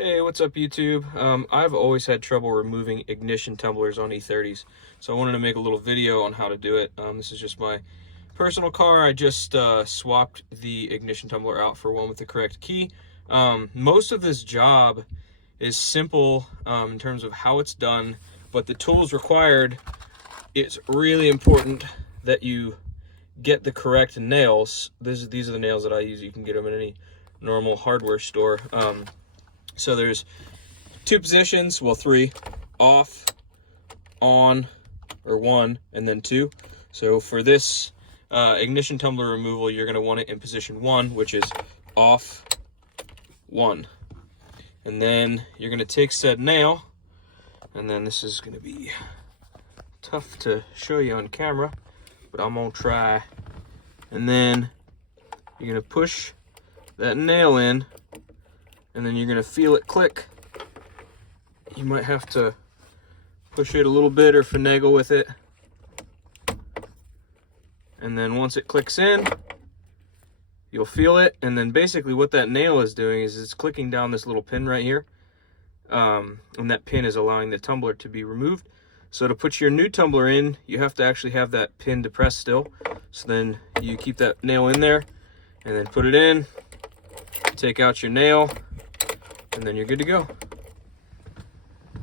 Hey, what's up YouTube? I've always had trouble removing ignition tumblers on E30s, so I wanted to make a little video on how to do it. This is just my personal car. I just swapped the ignition tumbler out for one with the correct key. Most of this job is simple in terms of how it's done, but the tools required, it's really important that you get the correct nails. These are the nails that I use. You can get them in any normal hardware store. So there's two positions, well, three: off, on, or one, and then two. So for this ignition tumbler removal, you're gonna want it in position 1, which is off, 1. And then you're gonna take said nail, and then this is gonna be tough to show you on camera, but I'm gonna try. And then you're gonna push that nail in, and then you're gonna feel it click. You might have to push it a little bit or finagle with it. And then once it clicks in, you'll feel it. And then basically what that nail is doing is it's clicking down this little pin right here. And that pin is allowing the tumbler to be removed. So to put your new tumbler in, you have to actually have that pin depressed still. So then you keep that nail in there and then put it in, take out your nail, and then you're good to go.